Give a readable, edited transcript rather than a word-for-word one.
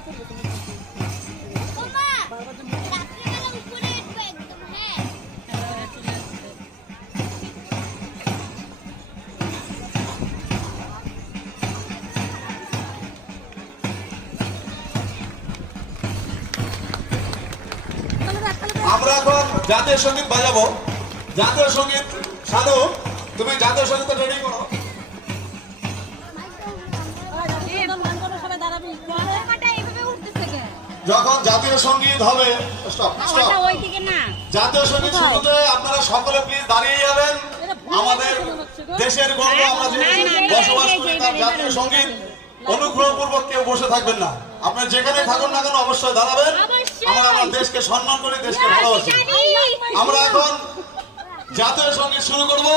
আমরা এখন জাতীয় সঙ্গীত বাজাবো। জাতীয় সঙ্গীত সাধু, তুমি জাতীয় সঙ্গীত রেডি করো। যখন জাতীয় সঙ্গীত হবে, জাতীয় সঙ্গীত শুরুতে আপনারা সকলে প্লিজ দাঁড়িয়ে যাবেন। আমাদের দেশের গর্ব, আমরা যে বসবাস করি তার জাতীয় সঙ্গীত, অনুগ্রহপূর্বক কেউ বসে থাকবেন না। আপনারা যেখানে থাকুন না কেন অবশ্যই দাঁড়াবেন। আমরা আমার দেশকে সম্মান করি, দেশকে ভালোবাসি। আমরা এখন জাতীয় সঙ্গীত শুরু করবো।